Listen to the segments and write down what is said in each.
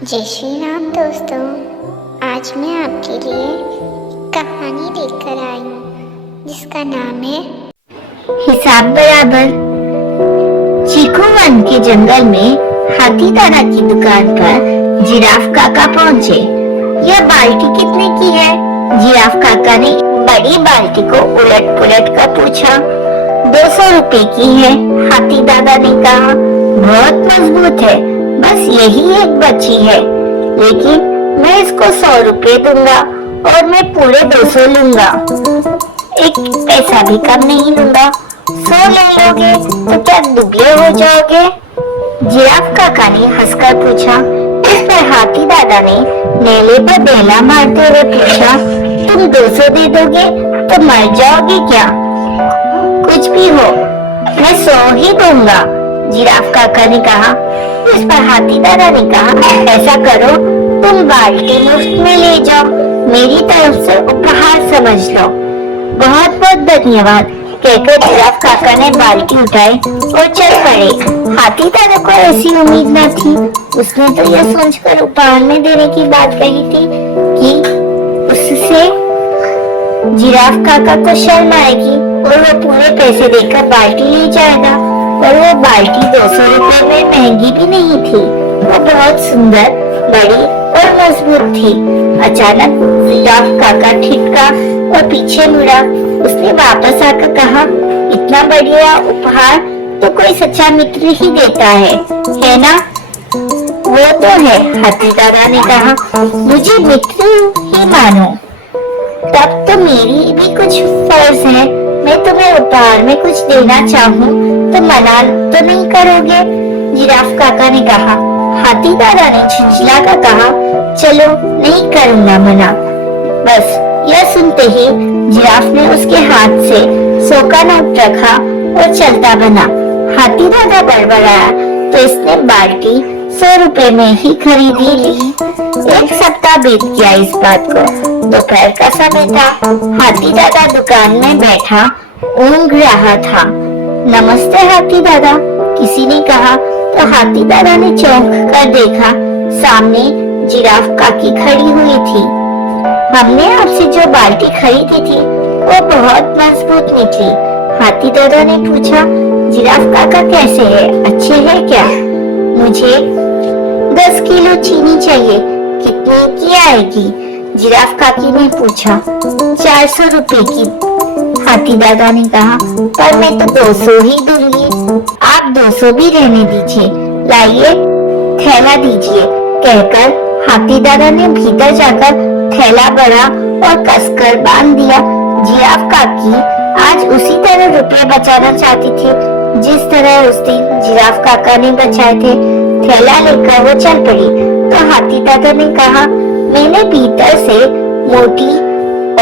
जय श्री राम दोस्तों, आज मैं आपके लिए कहानी लेकर आई हूँ जिसका नाम है हिसाब बराबर। चीकू वन के जंगल में हाथी दादा की दुकान पर जिराफ काका पहुँचे। यह बाल्टी कितने की है? जिराफ काका ने बड़ी बाल्टी को उलट पुलट कर पूछा। 200 रुपए की है, हाथी दादा ने कहा। बहुत मजबूत है, बस यही एक बची है, लेकिन मैं इसको 100 रुपए दूंगा और मैं पूरे 200 लूंगा, एक पैसा भी कम नहीं लूंगा। 100 ले लोगे तो क्या दुबले हो जाओगे? जिराफ काका ने हंसकर पूछा। इस पर हाथी दादा ने नेले पर बेला मारते हुए पूछा, तुम 200 दे दोगे तो मर जाओगे क्या? कुछ भी हो, मैं 100 ही दूंगा, जिराफ काका ने कहा। इस पर हाथी दादा ने कहा, ऐसा करो, तुम बाल्टी मुफ्त में ले जाओ, मेरी तरफ से उपहार समझ लो। बहुत बहुत धन्यवाद, कहकर जिराफ काका ने बाल्टी उठाई और चल पड़े। हाथी दादा को ऐसी उम्मीद न थी। उसने तो यह सोचकर उपहार में देने की बात कही थी कि उससे जिराफ काका को शर्म आएगी और वो पूरे पैसे देकर बाल्टी ले जाएगा। पर वो बाल्टी 200 रुपए में महंगी भी नहीं थी, वो बहुत सुंदर, बड़ी और मजबूत थी। अचानक जिराफ काका ठिठका और पीछे मुड़ा। उसने वापस आकर कहा, इतना बढ़िया उपहार तो कोई सच्चा मित्र ही देता है ना? वो तो है, हाथी दादा ने कहा। मुझे मित्र ही मानो, तब तो मेरी भी कुछ फर्ज है। मैं तुम्हें उपहार में कुछ देना चाहूँ तो मना तो नहीं करोगे? जिराफ काका ने कहा। हाथी दादा ने झिझला कर कहा, चलो, नहीं करूँगा मना। बस यह सुनते ही जिराफ ने उसके हाथ से 100 का नोट रखा और चलता बना। हाथी दादा बड़बड़ाया तो इसने बाल्टी 100 रुपए में ही खरीदी ली। एक सप्ताह बीत गया इस बात को। दोपहर का समय था। हाथी दादा दुकान में बैठा ऊँघ रहा था। नमस्ते हाथी दादा, किसी ने कहा तो हाथी दादा ने चौंक कर देखा। सामने जिराफ काकी खड़ी हुई थी। हमने आपसे जो बाल्टी खरीदी थी वो बहुत मजबूत निकली। हाथी दादा ने पूछा, जिराफ काका कैसे है, अच्छे है क्या? मुझे 10 किलो चीनी चाहिए, कितने की आएगी? जिराफ काकी ने पूछा। 400 रुपए की, हाथी दादा ने कहा। पर मैं तो 200 ही दूंगी। आप 200 भी रहने दीजिए, लाइए थैला दीजिए, कहकर हाथी दादा ने भीतर जाकर थैला भरा और कसकर बांध दिया। जिराफ काकी आज उसी तरह रुपए बचाना चाहती थी जिस तरह उस दिन जिराफ काका ने बचाए थे। थैला लेकर वो चल पड़ी तो हाथी दादा ने कहा, मैंने भीतर से मोटी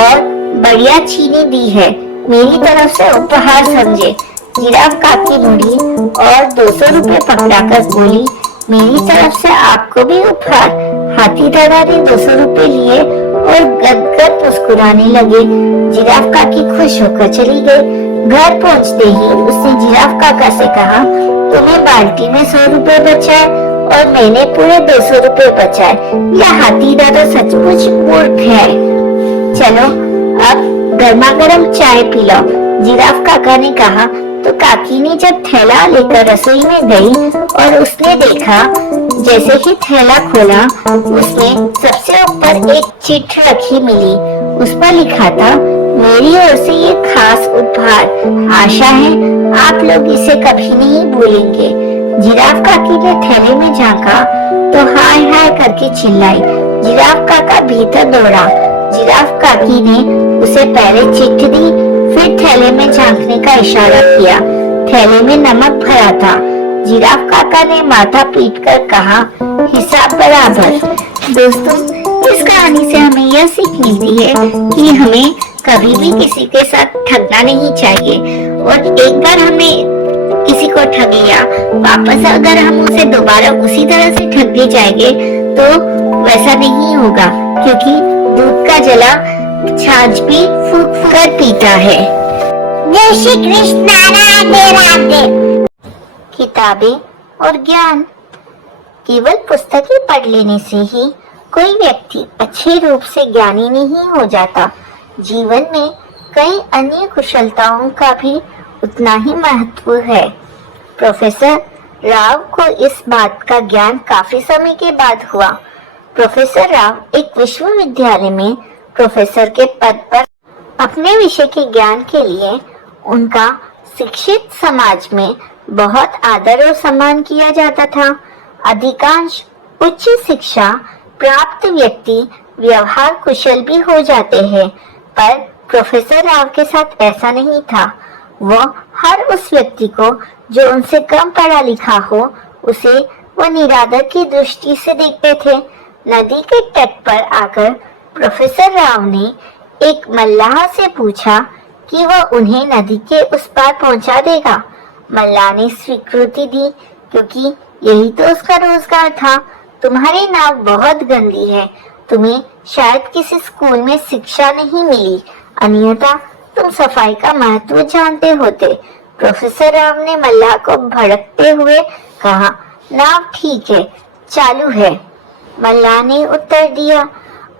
और बढ़िया चीनी दी है, मेरी तरफ से उपहार समझे। जिराफ काकी मुड़ी और 200 रुपए पकड़ाकर बोली, मेरी तरफ से आपको भी उपहार। हाथी दादा ने 200 रुपए लिए और गदगद मुस्कुराने लगे। जिराफ काकी खुश होकर चली गई। घर पहुंचते ही उसने जिराफ काका से कहा, तुम्हें बाल्टी में 100 रुपए बचाए और मैंने पूरे 200 रुपए बचाए। यह हाथी दादा सचमुच मूर्ख है। चलो अब गर्मा गर्म चाय पी लो, जिराफ काका ने कहा। तो काकी ने जब थैला लेकर रसोई में गई और उसने देखा, जैसे ही थैला खोला उसने सबसे ऊपर एक चिट्ठी रखी मिली। उस पर लिखा था, मेरी ओर से ये खास उपहार, आशा है आप लोग इसे कभी नहीं भूलेंगे। जिराफ काकी ने थैले में झांका तो हाय हाय करके चिल्लाई। जिराफ काका भीतर दौड़ा। जिराफ काकी ने उसे पहले चिट्ठी दी, फिर थैले में झांकने का इशारा किया। थैले में नमक भरा था। जिराफ काका ने माथा पीटकर कहा, हिसाब बराबर। दोस्तों, इस कहानी से हमें यह सीख मिलती है कि हमें कभी भी किसी के साथ ठगना नहीं चाहिए। और एक बार हमने किसी को ठग लिया, वापस अगर हम उसे दोबारा उसी तरह से ठग दिए जाएंगे तो वैसा नहीं होगा, क्योंकि दूध का जला छाछ भी फूंक फूंक कर पीता है। जय श्री कृष्ण, राधे राधे। किताबें और ज्ञान। केवल पुस्तकें पढ़ लेने से ही कोई व्यक्ति अच्छे रूप से ज्ञानी नहीं हो जाता। जीवन में कई अन्य कुशलताओं का भी उतना ही महत्व है। प्रोफेसर राव को इस बात का ज्ञान काफी समय के बाद हुआ। प्रोफेसर राव एक विश्वविद्यालय में प्रोफेसर के पद पर अपने विषय के ज्ञान के लिए उनका शिक्षित समाज में बहुत आदर और सम्मान किया जाता था। अधिकांश उच्च शिक्षा प्राप्त व्यक्ति व्यवहार कुशल भी हो जाते हैं, पर प्रोफेसर राव के साथ ऐसा नहीं था। वह हर उस व्यक्ति को जो उनसे कम पढ़ा लिखा हो, उसे वो निरादर की दृष्टि से देखते थे। नदी के तट पर आकर प्रोफेसर राव ने एक मल्लाह से पूछा कि वह उन्हें नदी के उस पार पहुंचा देगा। मल्लाह ने स्वीकृति दी, क्योंकि यही तो उसका रोजगार था। तुम्हारी नाव बहुत गंदी है, तुम्हें शायद किसी स्कूल में शिक्षा नहीं मिली, अन्यथा तुम सफाई का महत्व जानते होते। प्रोफेसर राव ने मल्लाह को भड़कते हुए कहा, नाव ठीक है, चालू है। मल्लाह ने उत्तर दिया।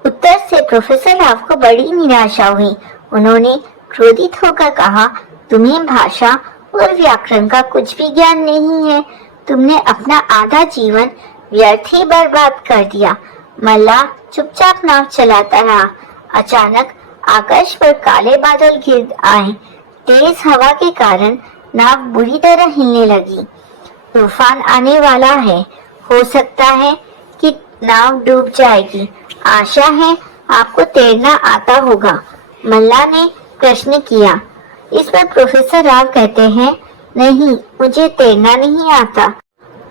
उत्तर से प्रोफेसर राव को बड़ी निराशा हुई। उन्होंने क्रोधित होकर कहा, तुम्हें भाषा और व्याकरण का कुछ भी ज्ञान नहीं है। तुमने अपना आधा जीवन व्यर्थ ही बर्बाद कर दिया। मल्लाह चुपचाप नाव चलाता रहा। अचानक आकाश पर काले बादल घिर आए। तेज हवा के कारण नाव बुरी तरह हिलने लगी। तूफान आने वाला है, हो सकता है कि नाव डूब जाएगी। आशा है आपको तैरना आता होगा, मल्लाह ने प्रश्न किया। इस पर प्रोफेसर राव कहते हैं, नहीं, मुझे तैरना नहीं आता।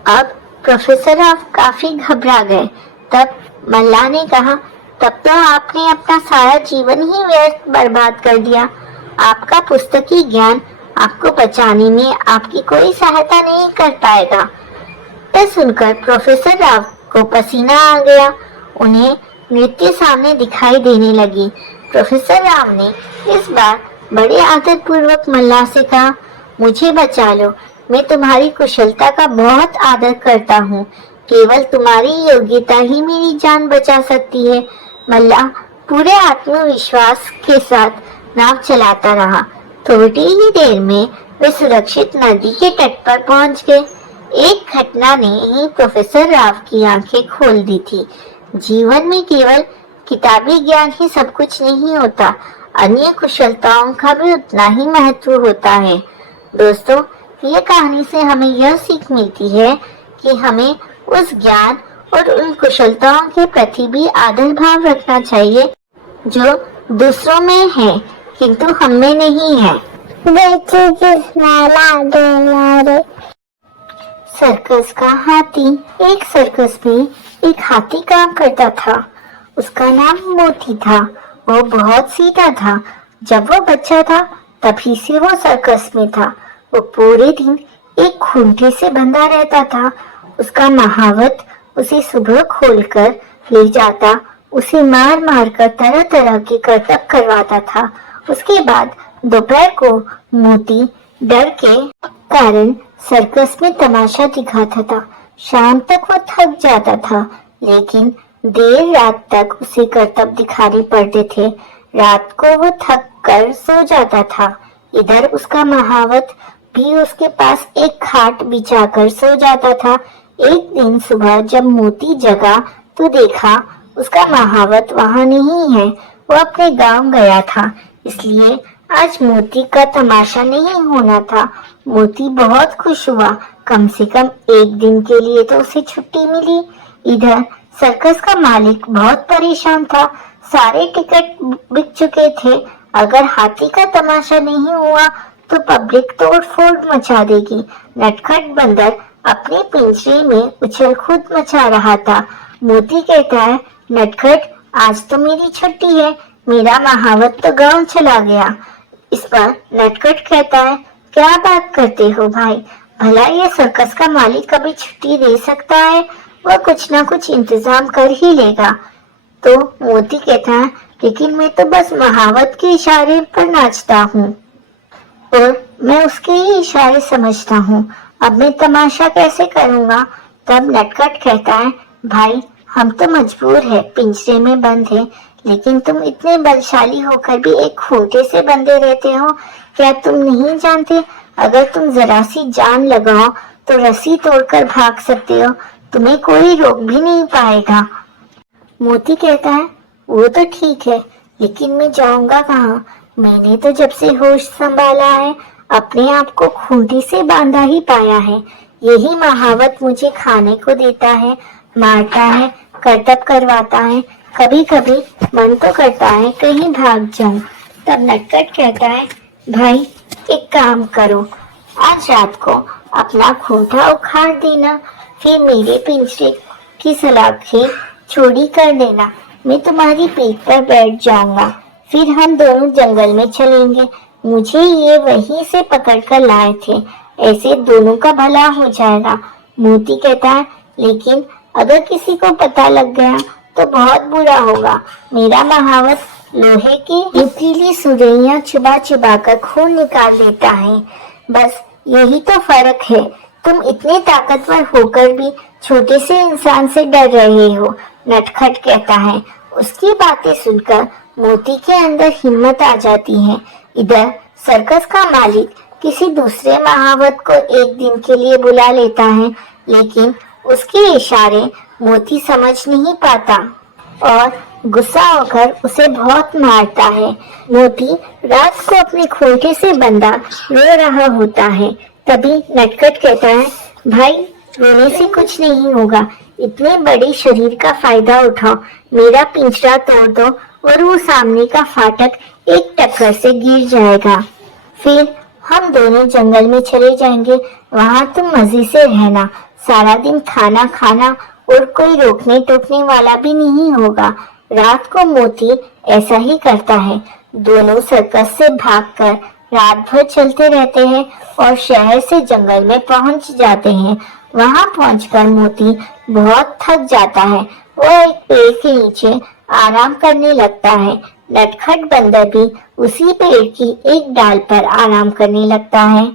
अब प्रोफेसर राव काफी घबरा गए। तब मल्लाह ने कहा, तब तो आपने अपना सारा जीवन ही व्यर्थ बर्बाद कर दिया। आपका पुस्तकी ज्ञान आपको बचाने में आपकी कोई सहायता नहीं कर पाएगा। यह सुनकर प्रोफेसर राव को पसीना आ गया। उन्हें नृत्य सामने दिखाई देने लगी। प्रोफेसर राव ने इस बार बड़े आदर पूर्वक मल्लाह से कहा, मुझे बचा लो, मैं तुम्हारी कुशलता का बहुत आदर करता हूँ। केवल तुम्हारी योग्यता ही मेरी जान बचा सकती है। मल्लाह पूरे आत्मविश्वास के साथ नाव चलाता रहा। थोड़ी ही देर में वे सुरक्षित नदी के तट पर पहुंच गए। एक घटना ने ही प्रोफेसर राव की आंखें खोल दी थी। जीवन में केवल किताबी ज्ञान ही सब कुछ नहीं होता, अन्य कुशलताओं का भी उतना ही महत्व होता है। दोस्तों, ये कहानी से हमें यह सीख मिलती है कि हमें उस ज्ञान और उन कुशलताओं के प्रति भी आदर भाव रखना चाहिए जो दूसरों में है, किंतु हम में नहीं है। सर्कस का हाथी। एक सर्कस में एक हाथी काम करता था। उसका नाम मोती था। वो बहुत सीधा था। जब वो बच्चा था तभी से वो सर्कस में था। वो पूरे दिन एक खूंटे से बंधा रहता था। उसका महावत उसे सुबह खोलकर ले जाता, उसे मार मार कर तरह तरह के करतब करवाता था। उसके बाद दोपहर को मोती डर के कारण सर्कस में तमाशा दिखाता था। शाम तक वो थक जाता था, लेकिन देर रात तक उसे करतब दिखाने पड़ते थे। रात को वो थक कर सो जाता था। इधर उसका महावत भी उसके पास एक खाट बिछाकर सो जाता था। एक दिन सुबह जब मोती जगा तो देखा उसका महावत वहां नहीं है। वो अपने गांव गया था, इसलिए आज मोती का तमाशा नहीं होना था। मोती बहुत खुश हुआ। कम से कम एक दिन के लिए तो उसे छुट्टी मिली। इधर सर्कस का मालिक बहुत परेशान था। सारे टिकट बिक चुके थे। अगर हाथी का तमाशा नहीं हुआ तो पब्लिक तोड़-फोड़ मचा देगी। नटखट बंदर अपने पिंजरे में उछल कूद मचा रहा था। मोती कहता है, नटखट, आज तो मेरी छुट्टी है, मेरा महावत तो गांव चला गया। इस पर नटखट कहता है, क्या बात करते हो भाई, भला ये सर्कस का मालिक कभी छुट्टी दे सकता है? वह कुछ ना कुछ इंतजाम कर ही लेगा। तो मोती कहता है, लेकिन मैं तो बस महावत के इशारे पर नाचता हूँ और मैं उसके ही इशारे समझता हूँ। अब मैं तमाशा कैसे करूँगा? तब नटखट कहता है, भाई हम तो मजबूर है, पिंजरे में बंद है, लेकिन तुम इतने बलशाली होकर भी एक खूंटे से बंधे रहते हो। क्या तुम नहीं जानते, अगर तुम जरा सी जान लगाओ तो रस्सी तोड़कर भाग सकते हो, तुम्हें कोई रोक भी नहीं पाएगा। मोती कहता है, वो तो ठीक है, लेकिन मैं जाऊंगा कहाँ? मैंने तो जब से होश संभाला है अपने आप को खूंटी से बांधा ही पाया है। यही महावत मुझे खाने को देता है, मारता है, करतब करवाता है। कभी कभी मन तो करता है कहीं भाग जाऊं। तब नटखट कहता है, भाई एक काम करो, आज रात को अपना खूंटा उखाड़ देना, फिर मेरे पिंजरे की सलाखें चौड़ी कर देना, मैं तुम्हारी पीठ पर बैठ जाऊंगा, फिर हम दोनों जंगल में चलेंगे। मुझे ये वहीं से पकड़ कर लाए थे, ऐसे दोनों का भला हो जाएगा। मोती कहता है, लेकिन अगर किसी को पता लग गया तो बहुत बुरा होगा। मेरा महावत लोहे की नुकीली सुरैयां चुबा चुबा कर खून निकाल देता है। बस यही तो फर्क है, तुम इतने ताकतवर होकर भी छोटे से इंसान से डर रहे हो। नटखट कहता है। उसकी बातें सुनकर मोती के अंदर हिम्मत आ जाती है। इधर सर्कस का मालिक किसी दूसरे महावत को एक दिन के लिए बुला लेता है, लेकिन उसके इशारे मोती समझ नहीं पाता और गुस्सा होकर उसे बहुत मारता है। मोती रात को अपने खूंटे से बंधा रो रहा होता है। तभी नटखट कहता है, भाई रोने से कुछ नहीं होगा, इतने बड़े शरीर का फायदा उठाओ, मेरा पिंजरा तोड़ दो और वो सामने का फाटक एक टक्कर से गिर जाएगा। फिर हम दोनों जंगल में चले जाएंगे, वहाँ तुम मजे से रहना, सारा दिन खाना खाना और कोई रोकने टोकने वाला भी नहीं होगा। रात को मोती ऐसा ही करता है। दोनों सर्कस से भागकर रात भर चलते रहते हैं और शहर से जंगल में पहुंच जाते हैं। वहां पहुंचकर मोती बहुत थक जाता है। वो एक पेड़ के नीचे आराम करने लगता है। नटखट बंदर भी उसी पेड़ की एक डाल पर आराम करने लगता है।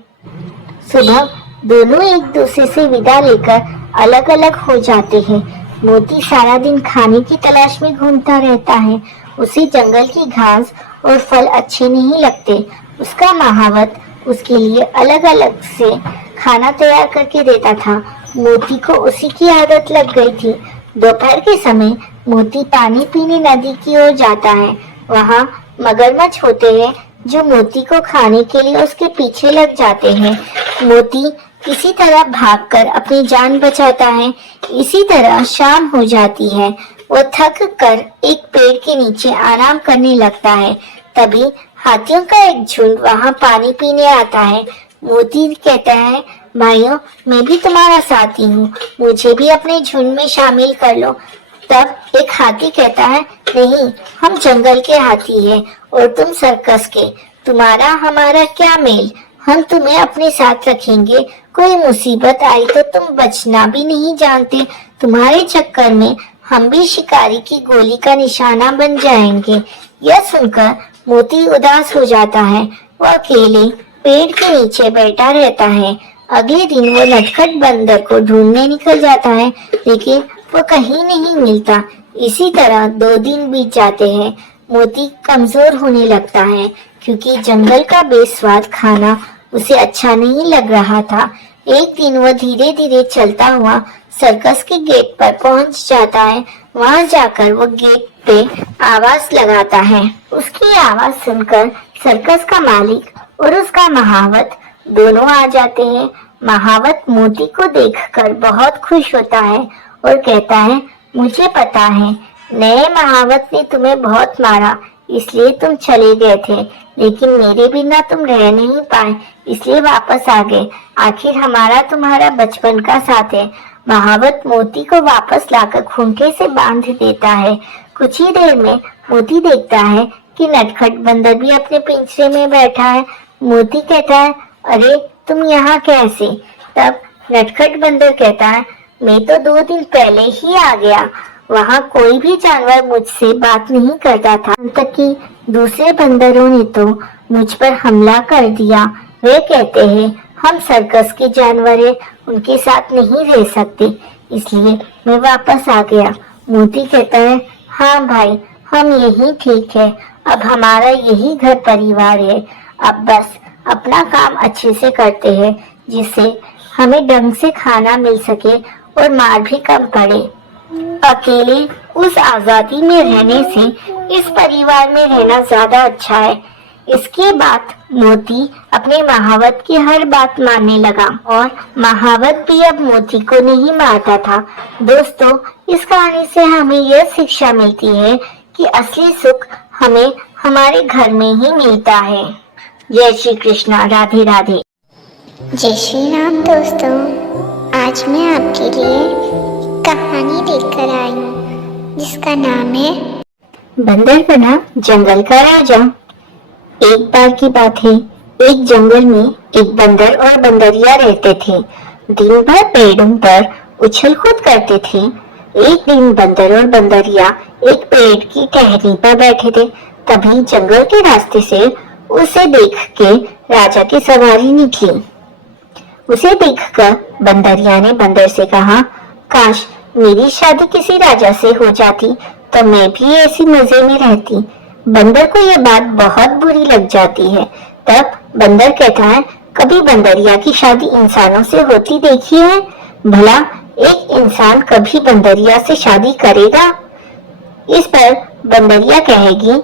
सुबह दोनों एक दूसरे से विदा लेकर अलग अलग हो जाते हैं। मोती सारा दिन खाने की तलाश में घूमता रहता है। उसे जंगल की घास और फल अच्छे नहीं लगते। उसका महावत उसके लिए अलग अलग से खाना तैयार करके देता था। मोती को उसी की आदत लग गई थी। दोपहर के समय मोती पानी पीने नदी की ओर जाता है। वहाँ मगरमच्छ होते हैं जो मोती को खाने के लिए उसके पीछे लग जाते हैं। मोती किसी तरह भागकर अपनी जान बचाता है। इसी तरह शाम हो जाती है। वो थक कर एक पेड़ के नीचे आराम करने लगता है। तभी हाथियों का एक झुंड वहाँ पानी पीने आता है। मोती कहता है, भाइयों मैं भी तुम्हारा साथी हूँ, मुझे भी अपने झुंड में शामिल कर लो। तब एक हाथी कहता है, नहीं हम जंगल के हाथी हैं और तुम सर्कस के, तुम्हारा हमारा क्या मेल, हम तुम्हें अपने साथ रखेंगे। कोई मुसीबत आई तो तुम बचना भी नहीं जानते, तुम्हारे चक्कर में हम भी शिकारी की गोली का निशाना बन जाएंगे। यह सुनकर मोती उदास हो जाता है। वो अकेले पेड़ के नीचे बैठा रहता है। अगले दिन वो नटखट बंदर को ढूंढने निकल जाता है, लेकिन वो कहीं नहीं मिलता। इसी तरह 2 दिन बीत जाते हैं। मोती कमजोर होने लगता है क्योंकि जंगल का बेस्वाद खाना उसे अच्छा नहीं लग रहा था। एक दिन वो धीरे धीरे चलता हुआ सर्कस के गेट पर पहुंच जाता है। वहां जाकर वो गेट पे आवाज लगाता है। उसकी आवाज सुनकर सर्कस का मालिक और उसका महावत दोनों आ जाते हैं। महावत मोती को देखकर बहुत खुश होता है और कहता है, मुझे पता है नए महावत ने तुम्हें बहुत मारा, इसलिए तुम चले गए थे, लेकिन मेरे बिना तुम रह नहीं पाए, इसलिए वापस आ गए। आखिर हमारा तुम्हारा बचपन का साथ है। महावत मोती को वापस लाकर खूंटे से बांध देता है। कुछ ही देर में मोती देखता है कि नटखट बंदर भी अपने पिंजरे में बैठा है। मोती कहता है, अरे तुम यहाँ कैसे? तब नटखट बंदर कहता है, मैं तो 2 दिन पहले ही आ गया। वहाँ कोई भी जानवर मुझसे बात नहीं करता था, तक कि दूसरे बंदरों ने तो मुझ पर हमला कर दिया। वे कहते हैं हम सर्कस के जानवर हैं, उनके साथ नहीं रह सकते। इसलिए मैं वापस आ गया। मोती कहता है, हाँ भाई, हम यही ठीक है। अब हमारा यही घर परिवार है। अब बस अपना काम अच्छे से करते हैं, जिससे हमें ढंग से खाना मिल सके और मार भी कम पड़े। अकेले उस आजादी में रहने से इस परिवार में रहना ज्यादा अच्छा है। इसके बाद मोती अपने महावत की हर बात मानने लगा और महावत भी अब मोती को नहीं मारता था। दोस्तों, इस कहानी से हमें यह शिक्षा मिलती है कि असली सुख हमें हमारे घर में ही मिलता है। जय श्री कृष्णा, राधे राधे। जय श्री राम। दोस्तों, आज मैं आपके लिए कहानी लेकर आई हूँ जिसका नाम है बंदर बना जंगल का राजा। एक बार की बात है, एक जंगल में एक बंदर और बंदरिया रहते थे। दिन भर पेड़ों पर उछल कूद करते थे। एक दिन बंदर और बंदरिया एक पेड़ की टहनी पर बैठे थे। तभी जंगल के रास्ते से उसे देख के राजा की सवारी निकली। उसे देखकर बंदरिया ने बंदर से कहा, काश मेरी शादी किसी राजा से हो जाती तो मैं भी ऐसी मजे में रहती। बंदर को यह बात बहुत बुरी लग जाती है। तब बंदर कहता है, कभी बंदरिया की शादी इंसानों से होती देखी है? भला एक इंसान कभी बंदरिया से शादी करेगा? इस पर बंदरिया कहेगी,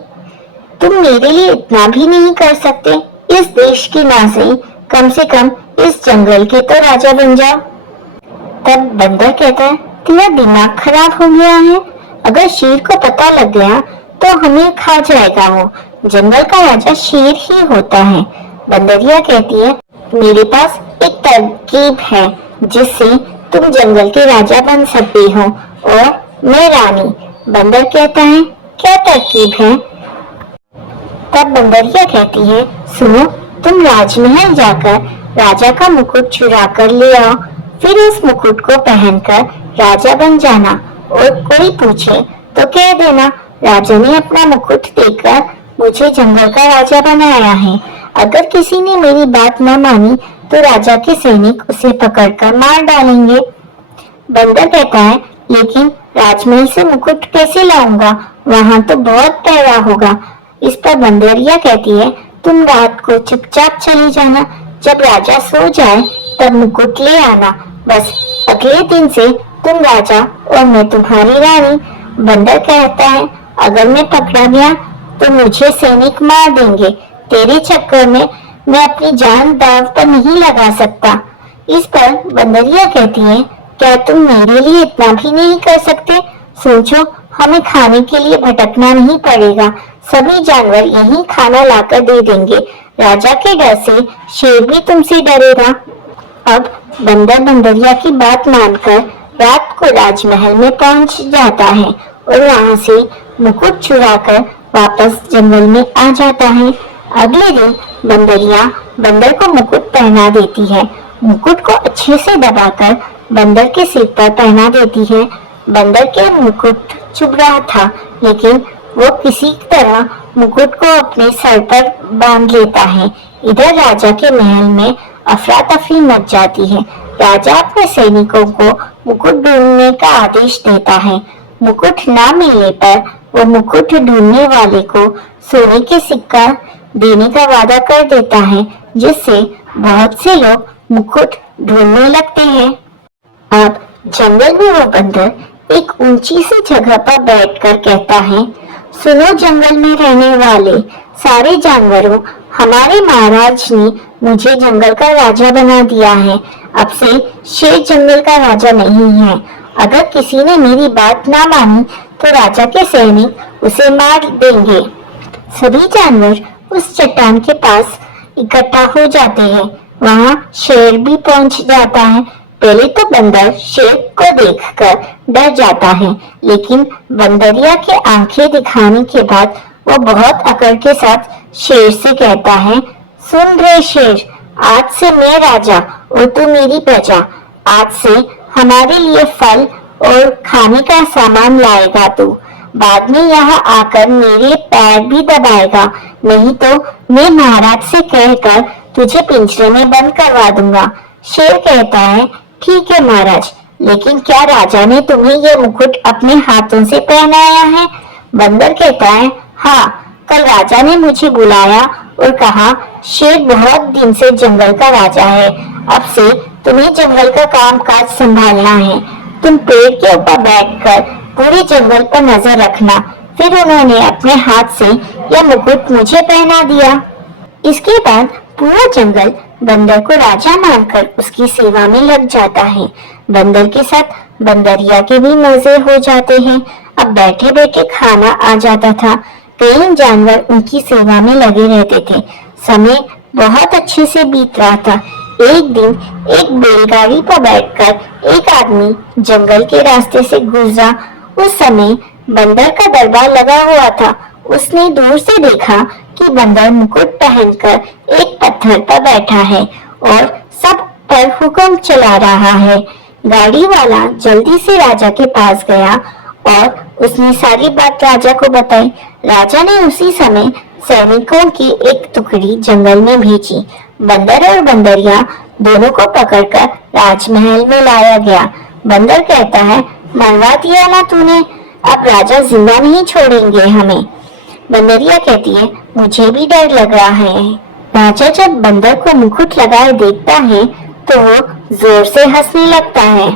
तुम मेरे लिए इतना भी नहीं कर सकते? इस देश की ना सही, कम से कम इस जंगल के तो राजा बन जाओ। तब बंदर कहता है, तेरा दिमाग खराब हो गया है। अगर शेर को पता लग गया तो हमें खा जाएगा। वो जंगल का राजा शेर ही होता है। बंदरिया कहती है, मेरे पास एक तरकीब है जिससे तुम जंगल के राजा बन सकते हो और मैं रानी। बंदर कहता है, क्या तरकीब है? तब बंदरिया कहती है, सुनो, तुम राजमहल जाकर राजा का मुकुट चुरा कर ले आओ। फिर उस मुकुट को पहनकर राजा बन जाना और कोई पूछे तो कह देना, राजा ने अपना मुकुट देकर मुझे जंगल का राजा बनाया है। अगर किसी ने मेरी बात न मानी तो राजा के सैनिक उसे पकड़कर मार डालेंगे। बंदर कहता है, लेकिन राजमहल से मुकुट कैसे लाऊंगा? वहां तो बहुत पहरा होगा। इस पर बंदरिया कहती है, तुम रात को चुपचाप चले जाना। जब राजा सो जाए तब मुकुट ले आना। बस अगले दिन से तुम राजा और मैं तुम्हारी रानी। बंदर कहता है, अगर मैं पकड़ा गया तो मुझे सैनिक मार देंगे। तेरे चक्कर में मैं अपनी जान दांव पर नहीं लगा सकता। इस पर बंदरिया कहती है, क्या तुम मेरे लिए इतना भी नहीं कर सकते? सोचो, हमें खाने के लिए भटकना नहीं पड़ेगा। सभी जानवर यही खाना लाकर दे देंगे। राजा के डर से शेर भी तुमसे डरेगा। अब बंदर बंदरिया की बात मानकर रात को राजमहल में पहुंच जाता है और वहां से मुकुट चुराकर वापस जंगल में आ जाता है। अगले दिन बंदरिया बंदर को मुकुट पहना देती है। मुकुट को अच्छे से दबाकर बंदर के सिर पर पहना देती है। बंदर के मुकुट चुभ रहा था, लेकिन वो किसी तरह मुकुट को अपने सर पर बांध लेता है। इधर राजा के महल में अफरा तफरी मच जाती है। राजा अपने सैनिकों को मुकुट ढूंढने का आदेश देता है। मुकुट ना मिलने पर वो मुकुट ढूंढने वाले को सोने के सिक्का देने का वादा कर देता है, जिससे बहुत से लोग मुकुट ढूंढने लगते हैं। अब जंगल में वो बंदर एक ऊंची सी जगह पर बैठकर कहता है, सुनो जंगल में रहने वाले सारे जानवरों, हमारे महाराज ने मुझे जंगल का राजा बना दिया है। अब से शेर जंगल का राजा नहीं है। अगर किसी ने मेरी बात ना मानी तो राजा के सैनिक उसे मार देंगे। सभी जानवर उस चट्टान के पास इकट्ठा हो जाते हैं। वहां शेर भी पहुंच जाता है। पहले तो बंदर शेर को देखकर डर जाता है, लेकिन बंदरिया के आंखें दिखाने के बाद वो बहुत अकड़ के साथ शेर से कहता है, सुन रे शेर, आज से मैं राजा और तू मेरी प्रजा। आज से हमारे लिए फल और खाने का सामान लाएगा तू। बाद में यहाँ आकर मेरे पैर भी दबाएगा, नहीं तो मैं महाराज से कहकर तुझे पिंजरे में बंद करवा दूंगा। शेर कहता है, ठीक है महाराज, लेकिन क्या राजा ने तुम्हें यह मुकुट अपने हाथों से पहनाया है? बंदर कहता है, हाँ, कल राजा ने मुझे बुलाया और कहा, शेर बहुत दिन से जंगल का राजा है, अब से तुम्हें जंगल का काम काज संभालना है। तुम पेड़ के ऊपर बैठकर पूरे जंगल पर नजर रखना। फिर उन्होंने अपने हाथ से यह मुकुट मुझे पहना दिया। इसके बाद पूरा जंगल बंदर को राजा मानकर उसकी सेवा में लग जाता है। बंदर के साथ बंदरिया के भी मजे हो जाते हैं। अब बैठे बैठे खाना आ जाता था। कई जानवर उनकी सेवा में लगे रहते थे। समय बहुत अच्छे से बीत रहा था। एक दिन एक बैलगाड़ी पर बैठकर एक आदमी जंगल के रास्ते से गुजरा। उस समय बंदर का दरबार लगा हुआ था। उसने दूर से देखा कि बंदर मुकुट पहनकर एक पत्थर पर बैठा है और सब पर हुक्म चला रहा है। गाड़ी वाला जल्दी से राजा के पास गया और उसने सारी बात राजा को बताई। राजा ने उसी समय सैनिकों की एक टुकड़ी जंगल में भेजी। बंदर और बंदरिया दोनों को पकड़कर राजमहल में लाया गया। बंदर कहता है, मरवा दिया ना तूने, अब राजा जिंदा नहीं छोड़ेंगे हमें। बंदरिया कहती है, मुझे भी डर लग रहा है। राजा जब बंदर को मुकुट लगाए देखता है तो वो जोर से हंसने लगता है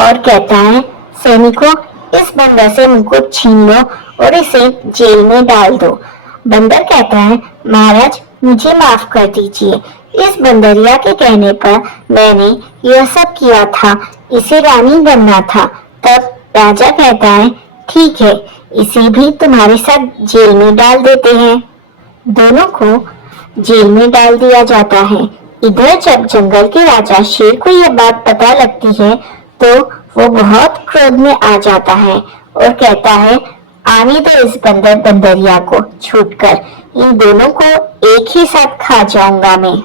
और कहता है, सैनिकों, इस बंदर से मुकुट छीन लो और इसे जेल में डाल दो। बंदर कहता है, महाराज, मुझे माफ कर दीजिए। इस बंदरिया के कहने पर मैंने यह सब किया था। इसे रानी बनना था। तब राजा कहता है, ठीक है, इसे भी तुम्हारे साथ जेल में डाल देते हैं। दोनों को जेल में डाल दिया जाता है। इधर जब जंगल के राजा शेर को यह बात पता लगती है तो वो बहुत क्रोध में आ जाता है और कहता है, आने दो इस बंदर बंदरिया को छूटकर, इन दोनों को एक ही साथ खा जाऊंगा मैं।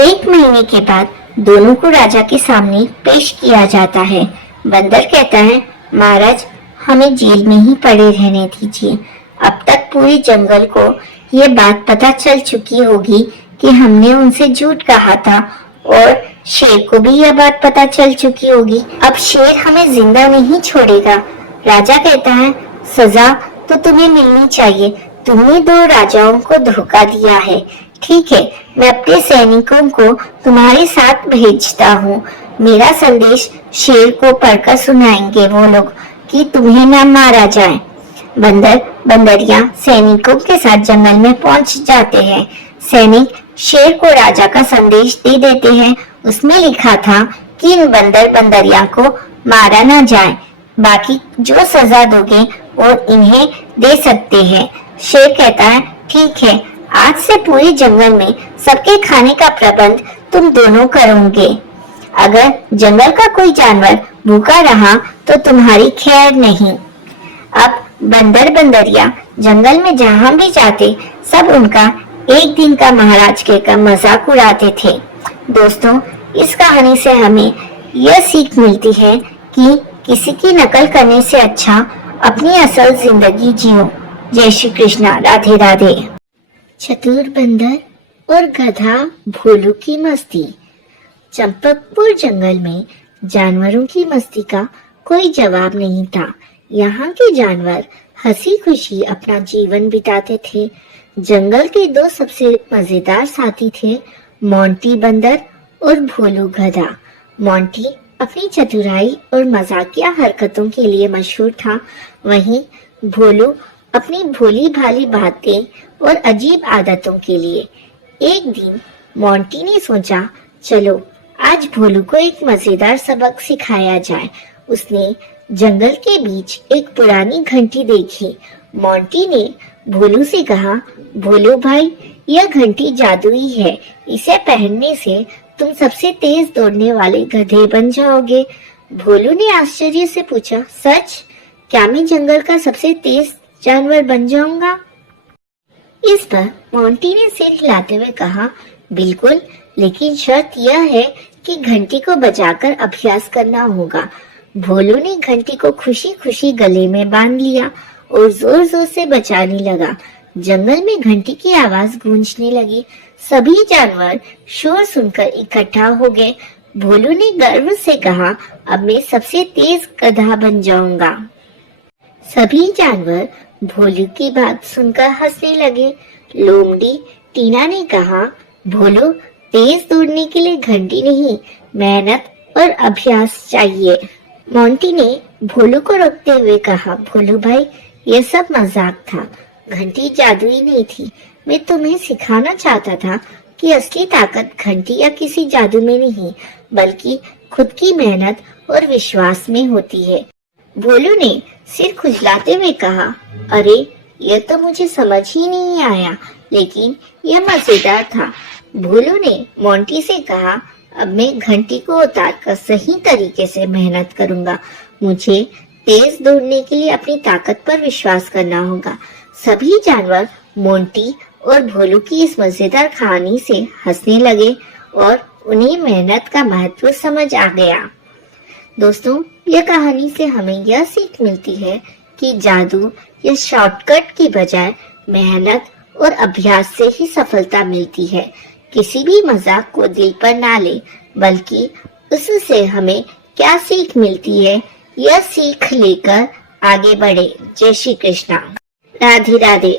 1 महीने के बाद दोनों को राजा के सामने पेश किया जाता है। बंदर कहता है, महाराज, हमें जेल में ही पड़े रहने दीजिए। अब तक पूरे जंगल को ये बात पता चल चुकी होगी कि हमने उनसे झूठ कहा था और शेर को भी यह बात पता चल चुकी होगी। अब शेर हमें जिंदा नहीं छोड़ेगा। राजा कहता है, सजा तो तुम्हें मिलनी चाहिए। तुमने 2 राजाओं को धोखा दिया है। ठीक है, मैं अपने सैनिकों को तुम्हारे साथ भेजता हूँ। मेरा संदेश शेर को पढ़कर सुनाएंगे वो लोग कि तुम्हें न मारा जाए। बंदर बंदरिया सैनिकों के साथ जंगल में पहुंच जाते हैं। सैनिक शेर को राजा का संदेश दे देते हैं। उसमें लिखा था कि इन बंदर बंदरिया को मारा न जाए, बाकी जो सजा दोगे वो इन्हें दे सकते हैं। शेर कहता है, ठीक है, आज से पूरे जंगल में सबके खाने का प्रबंध तुम दोनों करोगे। अगर जंगल का कोई जानवर भूखा रहा तो तुम्हारी खैर नहीं। अब बंदर बंदरिया जंगल में जहां भी जाते सब उनका एक दिन का महाराज के का मजाक उड़ाते थे। दोस्तों, इस कहानी से हमें यह सीख मिलती है कि किसी की नकल करने से अच्छा अपनी असल जिंदगी जियो। जय श्री कृष्णा, राधे राधे। चतुर बंदर और गधा भोलू की मस्ती। चंपकपुर जंगल में जानवरों की मस्ती का कोई जवाब नहीं था। यहाँ के जानवर हंसी खुशी अपना जीवन बिताते थे। जंगल के 2 सबसे मजेदार साथी थे, मोंटी बंदर और भोलू गधा। मोंटी अपनी चतुराई और मजाकिया हरकतों के लिए मशहूर था। वहीं भोलू अपनी भोली भाली बातें और अजीब आदतों के लिए। एक दिन मोंटी ने सोचा, चलो आज भोलू को एक मजेदार सबक सिखाया जाए। उसने जंगल के बीच एक पुरानी घंटी देखी। मोंटी ने भोलू से कहा, भोलू भाई, यह घंटी जादुई है। इसे पहनने से तुम सबसे तेज दौड़ने वाले गधे बन जाओगे। भोलू ने आश्चर्य से पूछा, सच? क्या मैं जंगल का सबसे तेज जानवर बन जाऊंगा? इस पर मोंटी ने सिर हिलाते हुए कहा, बिल्कुल, लेकिन शर्त यह है कि घंटी को बजाकर अभ्यास करना होगा। भोलू ने घंटी को खुशी खुशी गले में बांध लिया और जोर जोर से बजाने लगा। जंगल में घंटी की आवाज गूंजने लगी। सभी जानवर शोर सुनकर इकट्ठा हो गए। भोलू ने गर्व से कहा, अब मैं सबसे तेज गधा बन जाऊंगा। सभी जानवर भोलू की बात सुनकर हंसने लगे। लोमड़ी टीना ने कहा, भोलू, तेज दौड़ने के लिए घंटी नहीं, मेहनत और अभ्यास चाहिए। मोंटी ने भोलू को रोकते हुए कहा, भोलू भाई, यह सब मजाक था, घंटी जादुई नहीं थी। मैं तुम्हें सिखाना चाहता था कि असली ताकत घंटी या किसी जादू में नहीं, बल्कि खुद की मेहनत और विश्वास में होती है। भोलू ने सिर खुजलाते हुए कहा, अरे यह तो मुझे समझ ही नहीं आया, लेकिन यह मजेदार था। भोलू ने मोंटी से कहा, अब मैं घंटी को उतारकर सही तरीके से मेहनत करूंगा। मुझे तेज दौड़ने के लिए अपनी ताकत पर विश्वास करना होगा। सभी जानवर मोंटी और भोलू की इस मजेदार कहानी से हंसने लगे और उन्हें मेहनत का महत्व समझ आ गया। दोस्तों, यह कहानी से हमें यह सीख मिलती है कि जादू या शॉर्टकट की बजाय मेहनत और अभ्यास से ही सफलता मिलती है। किसी भी मजाक को दिल पर ना ले, बल्कि उससे हमें क्या सीख मिलती है, यह सीख लेकर आगे बढ़े। जय श्री कृष्णा। राधे राधे।